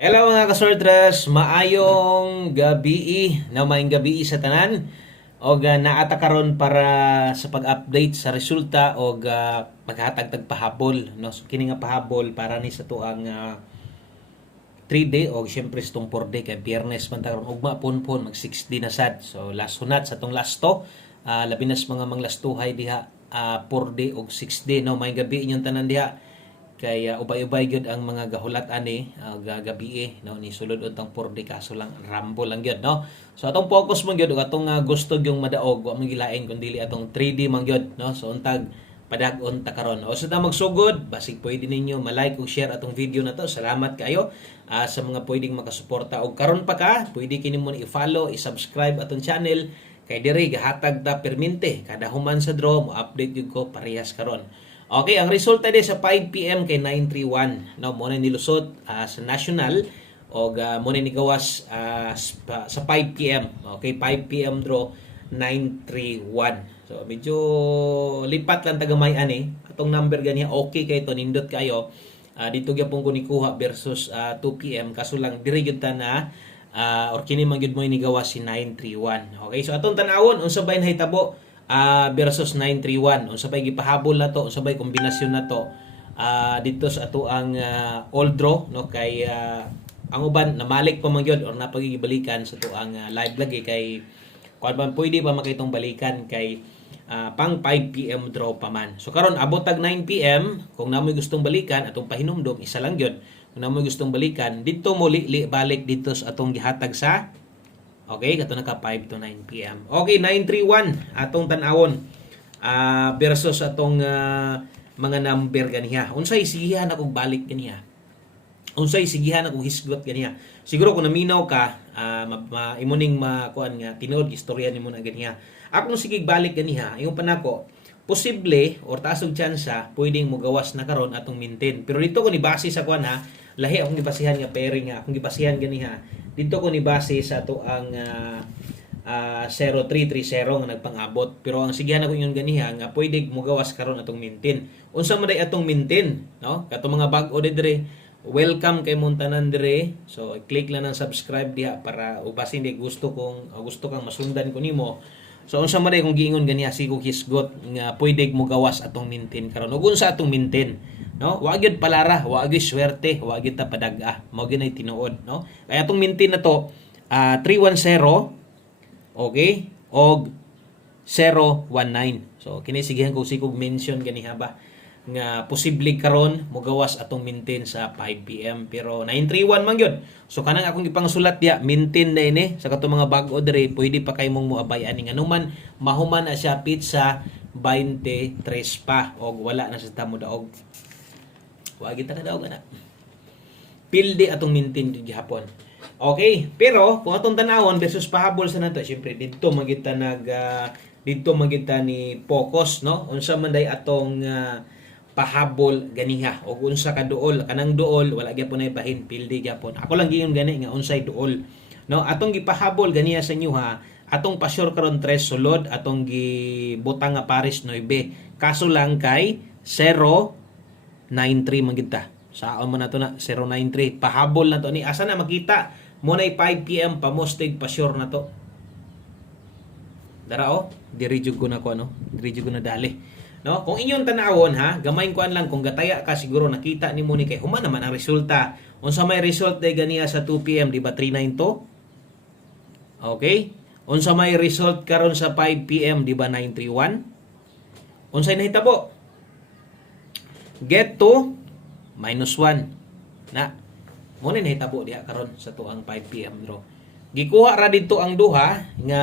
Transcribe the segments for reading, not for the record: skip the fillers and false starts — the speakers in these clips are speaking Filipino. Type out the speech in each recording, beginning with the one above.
Hello mga kasortras, maayong gabi na maayong gabi sa tanan og naata karon para sa pag-update sa resulta og maghatag tag pahabol no. So kini nga pahabol para ni sa tuang 3 day og syempre sa tong 4 day kay Biyernes man karon ugma pon mag 6 day na sad. So last hunat sa tong lasto, labi nas mga manglastuhay diha 4 day og 6 day no. Maayong gabi inyong tanan diha. Kay ubay-ubay gyud ang mga gahulat ani gagabi no ni sulod untang 4 kaso lang rambo lang gyud no. So atong focus man gyud atong gusto gyung madaog wa man gilain kun dili atong 3D man gyud no. So untag padag-on ta karon. O sa magsugod basig pwede ninyo ma-like ug share atong video na to. Salamat kayo sa mga pwedeng makasuporta og karon pa ka pwede kini mo i-follow, i-subscribe atong channel kay diri gahatag ta permente kada human sa draw mo update gyud ko parehas karon. Okay, ang resulta din sa 5 PM kay 931. No, mo na nilusot sa national o mo na nigawas sa 5 PM. Okay, 5 PM draw 931. So medyo lipat lang tagamay ani. Atong number ganiya okay kay to nindot kayo. Dito gyapon ko nikuha versus 2 PM kaso lang diri gyud ta na or kini man gyud mo nigawas si 931. Okay, so atong tan-awon unsa bay nahitabo versus 931 unsa bay gipahabol na to, unsa bay kombinasyon na to dito sa ato ang old draw no kay ang uban namalik pa man gyud or napagigibalikan sa ato ang live lagi kay kuan man pwede pa makitong balikan kay pang 5 PM draw pa man. So karon abot tag 9 PM kung namoy gustong balikan atong pahinumdom isa lang gyud. Kung namoy gustong balikan dito mo li balik dito sa atong gihatag sa okay, kato naka 5 to 9 PM. Okay, 931 atong tan-awon versus atong mga number ganiha. Unsay sigihan akong balik ganiha? Unsay sigihan akong hisgot ganiha? Siguro kung naminaw ka, imuning makuan nga tinuod istorya nimo na ganiha. Akong sigig balik ganiha, yung panako posible or taas og tsansa pwedeng mogawas na karon atong maintain. Pero dito ko ni base sa kuan ha, lahi akong gibasihan nga pairing nga akong gibasihan ganiha. Dito ko ni base sa to ang 0330 nga nagpang-abot. Pero ang sigihan ako ingon ganiha nga pwede mogawas karon atong maintain. Unsa man day atong maintain, no? Kato mga bag-o dire, welcome kay muntanan dire. So click lang ng subscribe diha para ubasin di gusto kang masundan ko nimo. So unsa man day kung giingon ganiha sigog hisgot nga pwede mogawas atong maintain karon. Ug unsa atong maintain? No, wa gyud palara, wa gyud swerte, wa gyud ta padag-a. Mao gyud ay tinuod, no? Kaya atong maintain na to 310 okay og 019. So kini sigihan ko sigog mention ganiha ba nga posible karon mogawas atong maintain sa 5 PM pero 931 man gyud. So kanang akong ipangsulat diha maintain na ini sa kato mga bag-o dire pwede pa kay mong moabay ani nganuman mahuman na siya pizza 23 pa og wala na sa tamo daog. Wa kita na daog ana. Pilde atong maintain gihapon. Okay, pero kung atong tanawon versus pahabol sa nato, syempre dito magita dito magita ni focus no. Unsa man day atong pahabol ganiha o unsa ka duol kanang duol wala gyapon ay bahin pilde gyapon. Ako lang giyon gani nga unsay duol. No, atong gipahabol ganiha sa inyo ha. Atong pa-sure karon 3 sulod atong gibutang nga Paris 9. Kaso lang kay 093 man gid ta. Saon man nato na 093 pahabol na to ni asa na makita mo nay 5 PM pamostig pa-sure na to. Dara diri jud ko na ko ano, diri jud ko na dali. No, kung inyong tanawon ha, gamay kuan lang kung gataya ka siguro nakita nimo ni kay human naman ang resulta. Unsa may result day ganiya sa 2 PM di ba 392? Okay? Unsa may result karon sa 5 PM di ba 931? Unsay nahitabo? Get to -1 na mo ni nahitabo diha karon sa tuang 5 PM draw. Gikuha ra dito ang duha nga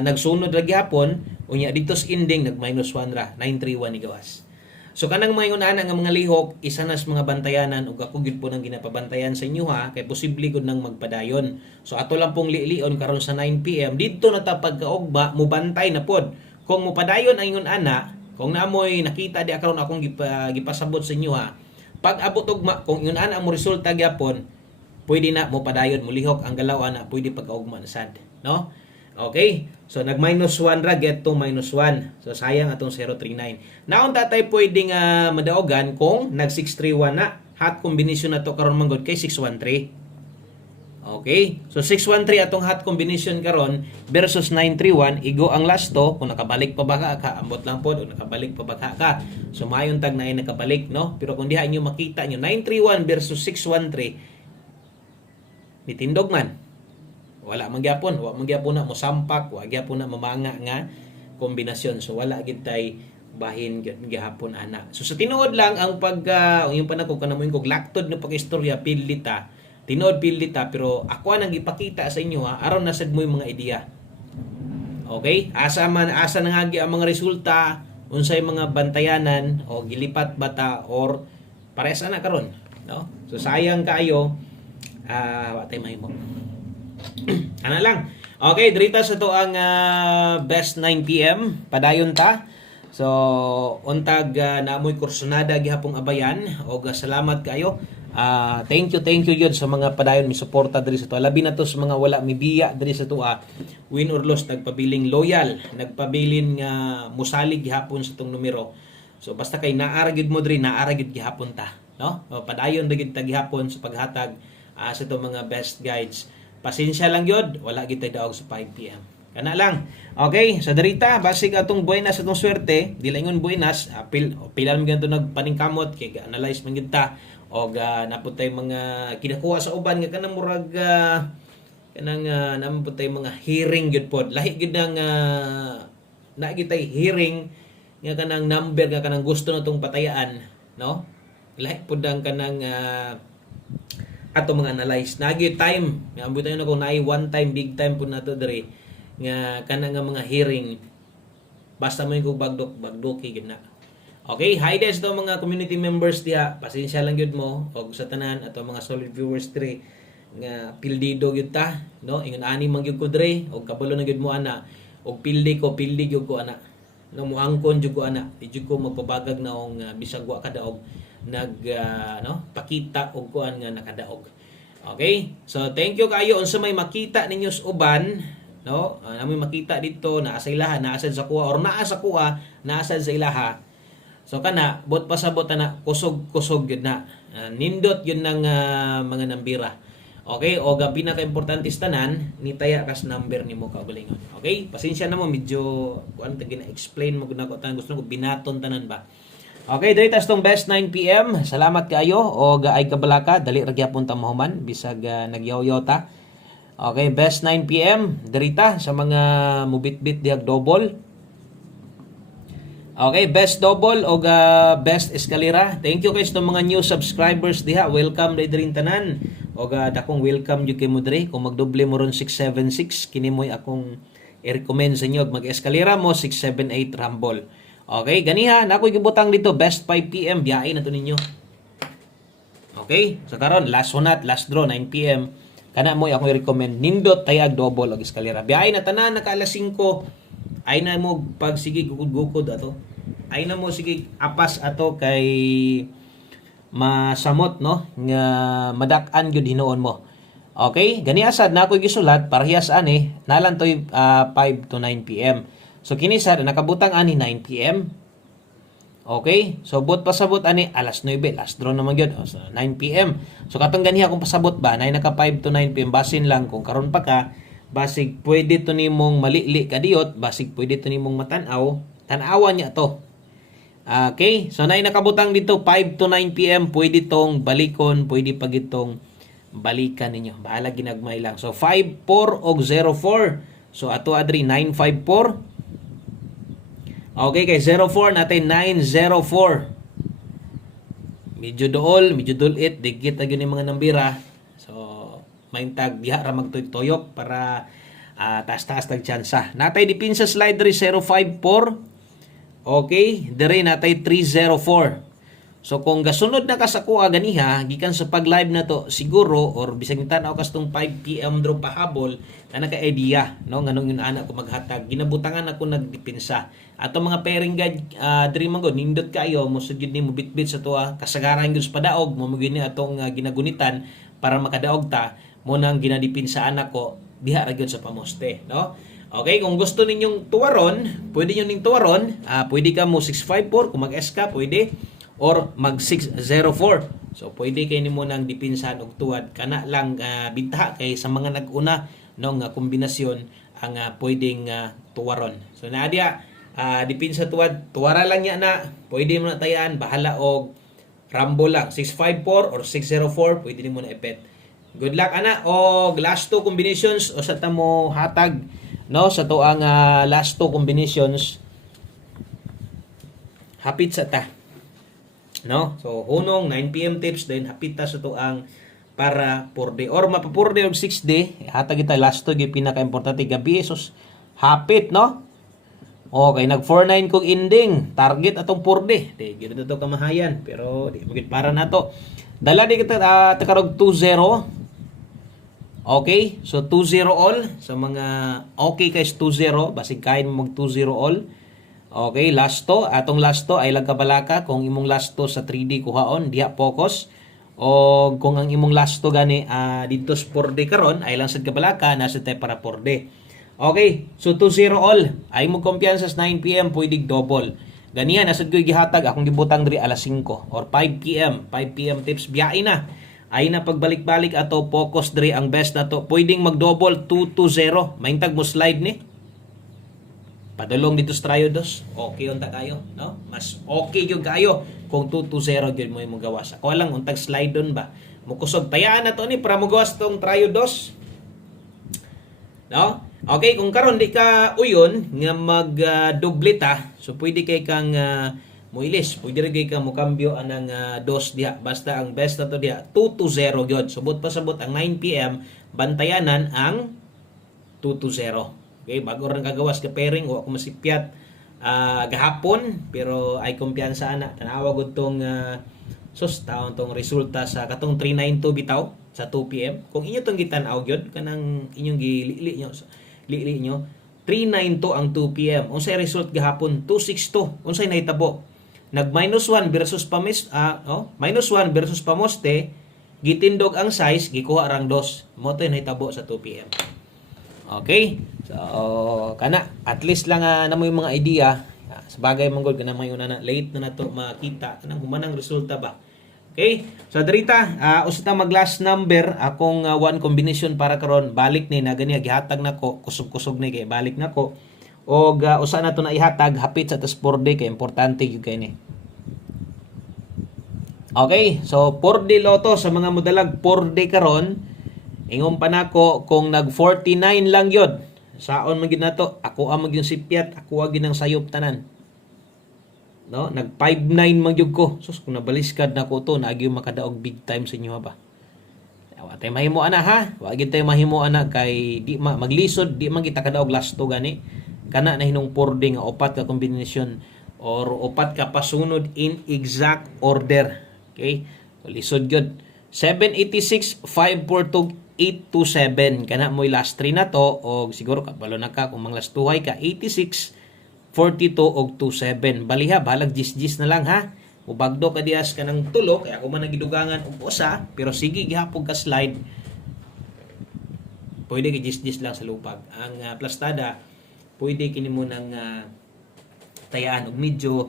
nagsunod ra gyapon unya dito sa ending nag -1 ra 931 ni gawas. So kanang mga ana nga mga lihok isa nas mga bantayanan ug ako gyud po nang ginapabantayan sa inyo ha kay posible gud nang magpadayon. So ato lang pong liilion karon sa 9 PM dito na ta pagkaugba mo bantay na pod. Kung mo padayon ang ingon ana, kung naamoy nakita di karon akong gipasabot sa inyo ha. Pag abot ugma kung ingon ana mo resulta gyapon pwede na mo padayon mo lihok ang galaw ana pwede pagkaugma na sad no. Okay, so nag -1 ra get to -1. So sayang atong 039. Naon tatay pwedeng madaogan kung nag 631 na. Hot combination na to karon manggod kay 613. Okay? So 613 atong hot combination karon versus 931, igo ang last to kung nakabalik pa ba ka, ambot lang pod o nakabalik pa ba ka. So mayon tag na ay nakabalik, no? Pero kung diha inyo makita nyo 931 versus 613, nitindog man. Wala man gyapon na mo sampak, wala gyapon na mamanga nga kombinasyon. So wala gid tay bahin gihapon ana. So sa tinuod lang ang yung panako kanamo kog laktod no pag-istorya pilita. Tinuod pilita pero ako nang ipakita sa inyo aron nasad mo yung mga ideya. Okay? Asa nangagi ang mga resulta, unsay mga bantayanan o gilipat bata or parehas ana karon, no? So sayang kaayo wa tay mahimo. Ana lang. Okay, drita sa to ang best 9 PM padayon ta. So untag naamoy kursunada gihapong abayan og salamat kayo. Thank you yun sa mga padayon mi suporta diri sa to. Labi na to sa mga wala mi biya diri sa to. Win or loss nagpabiling loyal, nagpabilin nga musalig gihapon sa tong numero. So basta kay naara gyud mo diri, naara gyud gihapon ta, no? Padayon ra gyud ta gihapon sa paghatag sa to mga best guides. Pasensya lang yun, wala kita daog sa 5 PM. Kana lang. Okay, sa darita, basig atong buenas atong swerte, di lang buenas, pilan mo ganito nagpaningkamot, kay analyze man gid ta, o naputay mga kinakuha sa uban, nga kanang murag, naputay mga hearing gid pod. Lahi gid nang, nakikitay hearing, nga kanang number, nga kanang gusto na itong patayaan, no? Lahi pod ang kanang, ato mga analyze nagi time nga ambutan na ko naay one time big time pud nato diri nga kana nga mga hearing basta mo ko bagdoki gid na. Okay, hi guys to mga community members diha, pasensya lang gyud mo og sa tanan ato mga solid viewers diri nga pildido gyud ta, no? Ingon ani man gyud ko diri og kabalo na gyud mo ana og pildi gyud ko ana, no? Muangkon gyud ko ana, di gyud ko magpabagag na og bisag wa kadaog pakita og kuan nga nakadaog. Okay? So thank you kayo unsa may makita ninyo sa uban, no? Namoy makita dito naa sa ilaha, naa sa kuha or naa sa kuha, naa sa ilaha. So kana bot pasabot na kusog gyud na. Nindot yun ng mga nambira. Okay? O gabi na ka-importante tanan, nitaya kas number nimo kaugalingon. Okay? Pasensya na mo medyo kuan ta gina-explain mo guna ko tan gusto ko binaton tanan ba. Okay, diri tas tong best 9 PM. Salamat kaayo og ay kabalaka dali ra gyapon ta mahuman bisag nagyaw-yaw ta. Okay, best 9 PM diri ta sa mga mubit-bit diag double. Okay, best double og best eskalera. Thank you guys tong mga new subscribers diha. Welcome diri tanan. Og dakong welcome jud kay mo diri kung magdoble mo ron 676 kini moy akong i-recommend sa inyo mag-eskalera mo 678 Rumble. Okay, ganiha, nakoy gibutang dito best 5 PM biyahe na to ninyo. Okay, so karon last last draw 9 PM. Kana mo ako i-recommend nindot tayag double og eskalera. Biyahe na tanan naka alas 5. Ay na mo pag sige gukod ato. Ay na mo sige apas ato kay masamot, no? Nga madak-an gyud hinuon mo. Okay, ganiha sad nakoy gisulat parehas ani nalan toy 5 to 9 PM. So kini sad nakabutang ani 9 PM. Okay? So bot pasabot ani alas 9, last draw naman gyud. So 9 PM. So katong ganiha kung pasabot ba nay naka 5 to 9 PM basin lang kung karon pa ka basig pwede to nimong malili kadiyot, basig pwede to nimong matanaw, tan-awan niya to. Okay? So nay nakabutang dito 5 to 9 PM, pwede tong balikon, pwede pa gitong balikan ninyo. Bahala ginagmay lang. So 54 og 04. So ato adri 954. Okay, kay 04 natin 904. Medyo dool, medyo dulit, digit agad yung mga nambira. So, main tag diha ra magtuyok para taas-taas tag tsansa. Natay dipin sa slide 054. Okay, dire natay 304. So kung gasunod na ka sa kuha ganiha gikan sa pag-live na to siguro or bisag tan-aw kas tong 5 PM draw pahabol na ka idea no nganong yun ana ko maghatag ginabutangan ako nagdepensa ato mga pairing guide diri man gud nindot kayo mo sugid nimo bitbit sa tuwa kasagaran gyud sa padaog mo gini atong ginagunitan para makadaog ta mo nang ginadipensaan ako diha ra gyud sa pamoste no. Okay, kung gusto ninyong tuwaron, pwede niyo ning tuwaron, pwede ka mo 654 kung mag-S ka, pwede or mag 604 So pwede kay nimo nang dipinsahan og tuwad kana lang bintaha kay sa mga nag-una no nga kombinasyon ang pwedeng tuwaron. So naa diya dipinsa tuwad, tuwara lang niya na. Pwede mo na tayaan bahala og Rambo lang 654 or 604 pwede nimo na ipet. Good luck ana og last two combinations o sa tamo hatag no sa tuang last two combinations hapit sa ta. No? So, hunong 9 PM tips then hapit ta sa tuang para 4D or mapa 4D og 6D hatag kita last to gyud pinaka-importante gabi sus hapit no. Okay, nag 49 kog ending target atong 4D di gyud to kamahayan pero di magid para nato dala di kita takarog 2-0. Okay, so 2-0 all sa mga okay guys 2-0 basig kain mo mag 2-0 all. Okay, last to. Atong last to ay lagkabalaka kung imong last to sa 3D kuhaon, diha focus. O kung ang imong last to gani dito sa 4D karon ay lang sad kabalaka nasa tay para 4D. Okay, so 2-0 all. Ay mo kumpiyansa sa 9 PM pwede double. Ganiyan asad ko gihatag akong gibutang diri alas 5 or 5 PM. 5 PM tips biyain na. Ay na pagbalik-balik ato focus diri ang best na to. Pwedeng mag-double 2-0. Maintag mo slide ni. Padulong dito sa triodos, okay unta kayo, no? Mas okay yung kayo kung 2-0 gyud mo imong gawas. Ako lang untag slide doon ba. Mukusog tayaan na to ni para mo gawas tong triodos. No? Okay, kung karon di ka uyon nga mag dubleta, so pwede kay kang muilis, pwede rin kay kang mukambyo anang dos diha. Basta ang best na to diha 2-0 gyud. Subot pa sabot ang 9 PM, bantayanan ang 2-0. Okay, bago rin kagawas ka pairing o ako masipyat gahapon pero ay kumpiyansa ana tanawa gud tong sus taon tong resulta sa katong 392 bitaw sa 2 PM kung inyo tong gitan-aw gyud kanang inyong gilili nyo 392 ang 2 PM unsay result gahapon 262 unsay nahitabo nag -1 versus -1 versus pamoste gitindog ang size gikuha rang 2 mo to nahitabo sa 2 PM. Okay? So, kana at least lang namo yung mga idea. Sa bagay manggod kana may una na late na nato makita kanang humanang resulta ba. Okay? So dirita usa mag last number akong one combination para karon balik ni na gani gihatag nako kusog-kusog ni kay balik nako og usa na to na ihatag hapit sa tas 4D kay importante gyud kay ni. Okay? So 4D loto sa mga modalag 4D karon ingon pa nako kung nag 49 lang yod saon man gid nato ako ang magyung sipyat ako agi nang sayop tanan no nag 59 man gyud ko sus kung nabaliskad nako to naagi makadaog big time sa inyo ba wa tay mahimo ana ha wa gid tay mahimo ana kay di maglisod di man kita kadaog last to gani kana na hinung 4D nga upat ka kombinasyon or upat ka pasunod in exact order. Okay, so lisod gyud 786 542 827 kana mo'y last 3 na to og siguro kabalo na ka kung mang last 2 ka 86 42 og 27 baliha balag gis na lang ha ubagdo ka dias kanang tulo kaya ako man nagidugangan og usa pero sige gihapon ka slide pwede ka gis lang sa lupag ang plastada pwede kini mo nang tayaan og medyo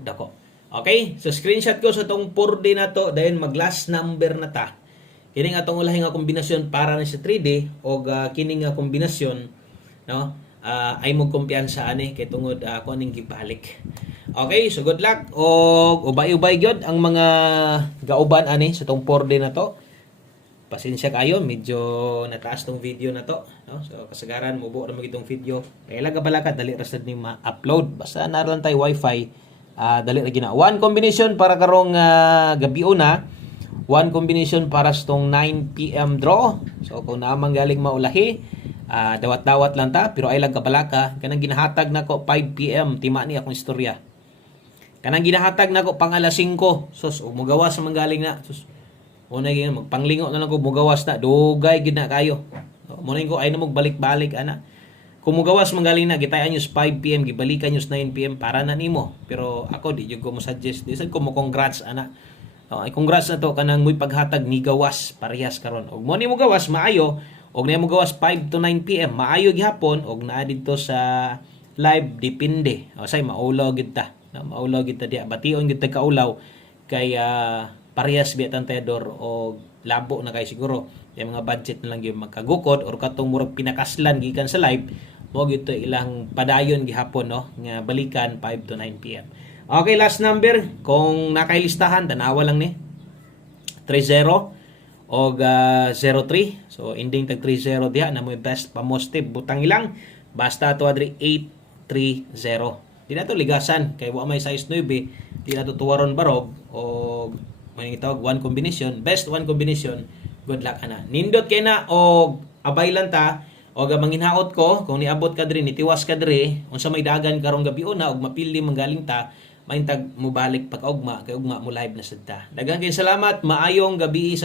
dako. Okay, so screenshot ko sa tong 4D na to dahil mag last number na ta. Kining atong ulahi nga kombinasyon para na sa 3D o kining nga kombinasyon no ay mo kumpiyansa ani kay tungod ako ning gibalik. Okay, so good luck og ubay-ubay gyud ang mga gauban ani sa tong 4D na to. Pasensya kayo, medyo nataas tong video na to, no? So kasagaran mo buo ra magitong video. Kailan ka balaka dali ra sad ni ma-upload basta naran tay wifi dali ra gina. One combination para karong gabi una. One combination para sa tong 9 PM draw. So kung naamang galing maulahi, dawat-dawat lang ta pero ay lang kabalaka kanang ginahatag nako 5 PM tima ni akong istorya. Kanang ginahatag nako pang alas 5. Sus mugawas man galing na. Sus una gyud magpanglingo na lang ko mugawas na dugay gid na kayo. Mo na ko ay na magbalik-balik ana. Kung mugawas man galing na gitayan nyo 5 PM gibalikan nyo 9 PM para na nimo. Pero ako di jud ko mo suggest. Di sad ko mo congrats ana. Ay congrats na to kanang muy paghatag ni gawas parehas karon. Og mo ni mo gawas maayo og na mo gawas 5 to 9 PM maayo gihapon og naa didto sa live depende. O say maulaw gid ta. Maulaw gid ta diha bation gid ta kaulaw kay parehas biya tantayador o labo na kay siguro yung mga budget na lang yung magkagukod or katong murag pinakaslan gikan sa live mo gito ilang padayon gihapon no nga balikan 5 to 9 PM. Okay, last number kung nakailistahan tanawa lang ni 30 og 03. So ending tag 30 diha na mo best pamoste butang ilang basta to adri 830. Di na to ligasan kay wa may size 9, di na to tuwaron barog o may tawag one combination, best one combination. Good luck ana. Nindot kay na og abay lang ta og manginhaot ko kung niabot ka diri nitiwas ka diri unsa may dagan karong gabi una og mapili manggaling ta maintag mo balik pag ugma kay ugma mo live na sad ta. Daghang kay salamat, maayong gabi sa